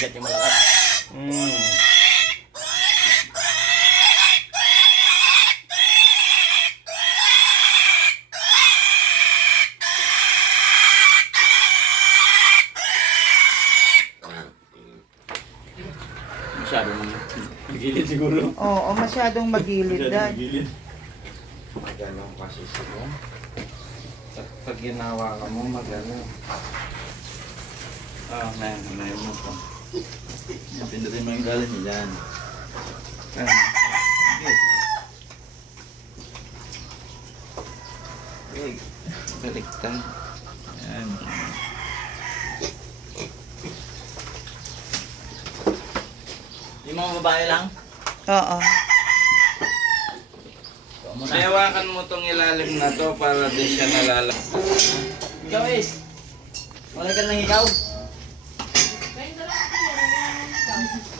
Dagat yung malakas. Masyadong magilid siguro. Oo, masyadong magilid dad. Magilid. Magalong kasi sila. Pag ginawa ka mo, magalong. May mo pa. Yan, pindutin mo yung galing niya dyan. Okay. Baliktad. Yan. Yung mga babae lang? Oo. Hawakan mo tong ilalim na to para di siya nalala. Ikaw is. Wala ka nang ikaw?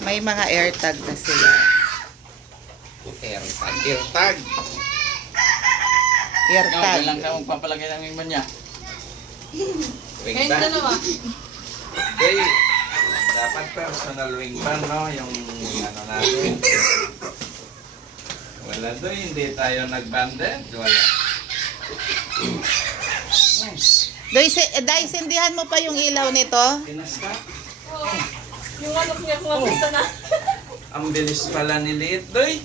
May mga airtag na sila. Airtag. Airtag. Ikaw, Airtag. lang ka magpapalagay ng wingman niya. Wingman. Okay. Dapat personal wingman, no? Yung ano natin. Wala doon, hindi tayo nag-banded. Wala. Day, sindihan mo pa yung ilaw nito? Pinasta. Yung ano niya kumapista na. Ang bilis pala ni Liit, doy.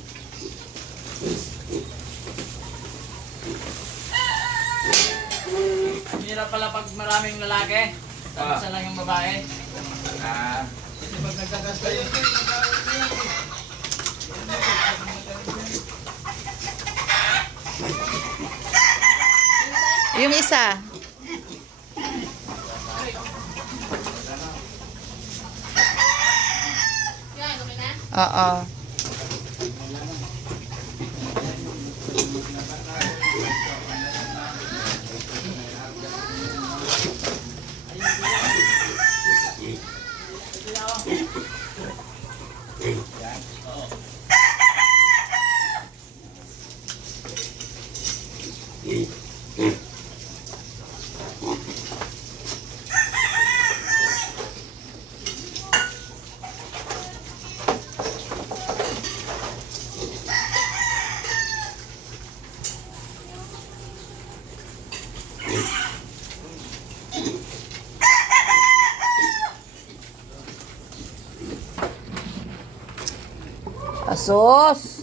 Hirap pala pag maraming lalaki. Isa lang yung babae. Kasi pag nagkagas kayo, Yung isa. Oo. Asos!